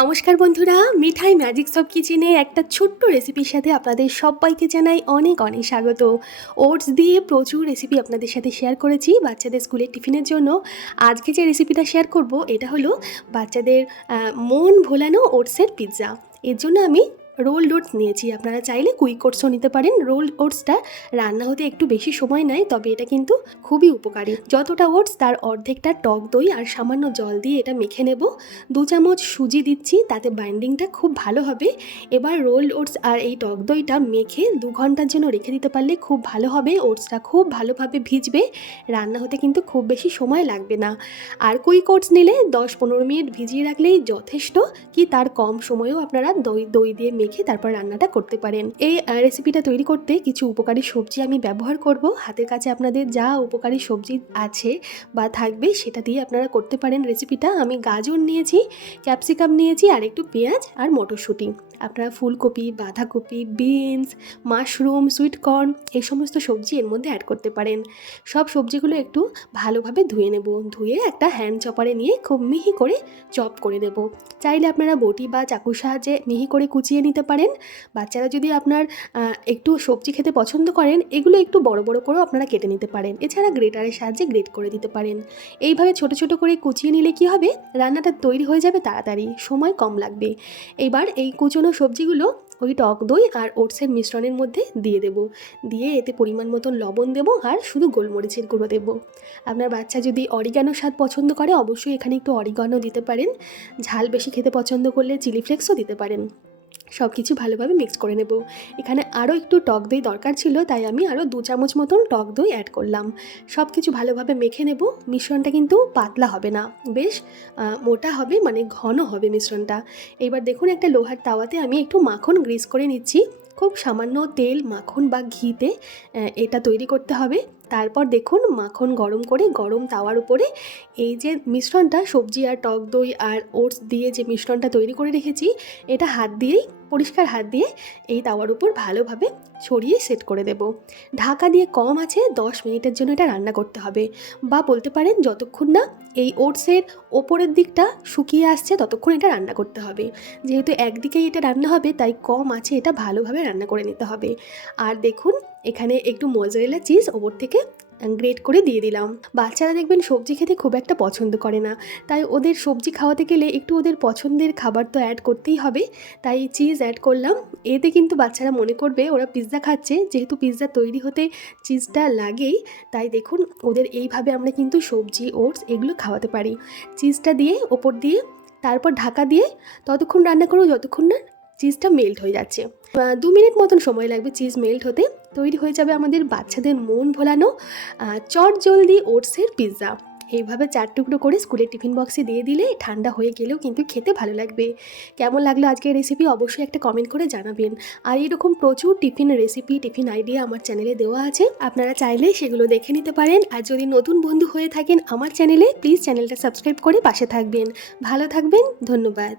নমস্কার বন্ধুরা, মিঠাই ম্যাজিকস অফ কিচেনে একটা ছোট্ট রেসিপির সাথে আপনাদের সবাইকে জানাই অনেক অনেক স্বাগত। ওটস দিয়ে প্রচুর রেসিপি আপনাদের সাথে শেয়ার করেছি বাচ্চাদের স্কুলের টিফিনের জন্য। আজকে যে রেসিপিটা শেয়ার করব এটা হলো বাচ্চাদের মন ভোলানো ওটসের পিৎজা। এর জন্য আমি রোল ওটস নিয়েছি। আপনারা চাইলে কুইক ওটসও নিতে পারেন। রোল ওটসটা রান্না হতে একটু বেশি সময় নেয়, তবে এটা কিন্তু খুবই উপকারী। যতটা ওটস তার অর্ধেকটা টক দই আর সামান্য জল দিয়ে এটা মেখে নেব। 2 চামচ সুজি দিচ্ছি, তাতে বাইন্ডিংটা খুব ভালো হবে। এবার রোল ওটস আর এই টক দইটা মেখে 2 ঘন্টার জন্য রেখে দিতে পারলে খুব ভালো হবে। ওটসটা খুব ভালোভাবে ভিজবে, রান্না হতে কিন্তু খুব বেশি সময় লাগবে না। আর কুইক ওটস নিলে 10-15 মিনিট ভিজিয়ে রাখলেই যথেষ্ট, কি তার কম সময়েও আপনারা দই দিয়ে মেখে তারপর রান্নাটা করতে পারেন। এই রেসিপিটা তৈরি করতে কিছু উপকারী সবজি আমি ব্যবহার করব। হাতের কাছে আপনাদের যা উপকারী সবজি আছে বা থাকবে সেটা দিয়ে আপনারা করতে পারেন রেসিপিটা। আমি গাজর নিয়েছি, ক্যাপসিকাম নিয়েছি, আর একটু পেঁয়াজ আর মটরশুঁটি। আপনারা ফুলকপি, বাঁধাকপি, বিনস, মাশরুম, সুইট কর্ন এই সমস্ত সবজি এর মধ্যে অ্যাড করতে পারেন। সব সবজিগুলো একটু ভালোভাবে ধুয়ে নেব। ধুয়ে একটা হ্যান্ড চপারে নিয়ে খুব মিহি করে চপ করে নেব। চাইলে আপনারা বটি বা চাকুর সাহায্যে মিহি করে কুচিয়ে নিতে পারেন। বাচ্চারা যদি আপনার একটু সবজি খেতে পছন্দ করেন, এগুলো একটু বড় বড় করেও আপনারা কেটে নিতে পারেন। এছাড়া গ্রেটারের সাহায্যে গ্রেট করে দিতে পারেন। এইভাবে ছোট ছোট করে কুচিয়ে নিলে কি হবে, রান্নাটা তৈরি হয়ে যাবে তাড়াতাড়ি, সময় কম লাগবে। এবার এই কুচনো সবজিগুলো ওই টক দই আর ওটসের মিশ্রণের মধ্যে দিয়ে দেব। দিয়ে এতে পরিমাণ মতন লবণ দেব আর শুধু গোলমরিচের গুঁড়ো দেব। আপনার বাচ্চা যদি অরিগানো স্বাদ পছন্দ করে, অবশ্যই এখানে একটু অরিগানো দিতে পারেন। ঝাল বেশি খেতে পছন্দ করলে চিলি ফ্লেক্সও দিতে পারেন। সব কিছু ভালোভাবে মিক্স করে নেব। এখানে আরও একটু টক দই দরকার ছিল, তাই আমি আরও 2 চামচ মতন টক দই অ্যাড করলাম। সব কিছু ভালোভাবে মেখে নেব। মিশ্রণটা কিন্তু পাতলা হবে না, বেশ মোটা হবে, মানে ঘন হবে মিশ্রণটা। এবার দেখুন, একটা লোহার তাওয়াতে আমি একটু মাখন গ্রিস করে নিচ্ছি। খুব সামান্য তেল, মাখন বা ঘিতে এটা তৈরি করতে হবে। তারপর দেখুন, মাখন গরম করে গরম তাওয়ার উপরে এই যে মিশ্রণটা, সবজি আর টক দই আর ওটস দিয়ে যে মিশ্রণটা তৈরি করে রেখেছি, এটা পরিষ্কার হাত দিয়ে এই তাওয়ার উপর ভালোভাবে ছড়িয়ে সেট করে দেব। ঢাকা দিয়ে কম আছে 10 মিনিটের জন্য এটা রান্না করতে হবে, বা বলতে পারেন যতক্ষণ না এই ওটসের ওপরের দিকটা শুকিয়ে আসছে ততক্ষণ এটা রান্না করতে হবে। যেহেতু একদিকেই এটা রান্না হবে, তাই কম আছে এটা ভালোভাবে রান্না করে নিতে হবে। আর দেখুন, এখানে একটু মোজারেলা চিজ ওপর থেকে গ্রেট করে দিয়ে দিলাম। বাচ্চারা দেখবেন সবজি খেতে খুব একটা পছন্দ করে না, তাই ওদের সবজি খাওয়াতে গেলে একটু ওদের পছন্দের খাবার তো অ্যাড করতেই হবে। তাই চিজ অ্যাড করলাম। এতে কিন্তু বাচ্চারা মনে করবে ওরা পিৎজা খাচ্ছে, যেহেতু পিৎজা তৈরি হতে চিজটা লাগেই। তাই দেখুন, ওদের এইভাবে আমরা কিন্তু সবজি, ওটস এগুলো খাওয়াতে পারি। চিজটা দিয়ে ওপর দিয়ে তারপর ঢাকা দিয়ে ততক্ষণ রান্না করব যতক্ষণ না চিজটা মেল্ট হয়ে যাচ্ছে। 2 মিনিট মতন সময় লাগবে চিজ মেল্ট হতে। তৈরি হয়ে যাবে আমাদের বাচ্চাদের মন ভোলানো চট জলদি ওটসের পিৎজা। এইভাবে 4 টুকরো করে স্কুলের টিফিন বক্সে দিয়ে দিলে ঠান্ডা হয়ে গেলেও কিন্তু খেতে ভালো লাগবে। কেমন লাগলো আজকের রেসিপি অবশ্যই একটা কমেন্ট করে জানাবেন। আর এরকম প্রচুর টিফিন রেসিপি, টিফিন আইডিয়া আমার চ্যানেলে দেওয়া আছে, আপনারা চাইলে সেগুলো দেখে নিতে পারেন। আর যদি নতুন বন্ধু হয়ে থাকেন আমার চ্যানেলে, প্লিজ চ্যানেলটা সাবস্ক্রাইব করে পাশে থাকবেন। ভালো থাকবেন, ধন্যবাদ।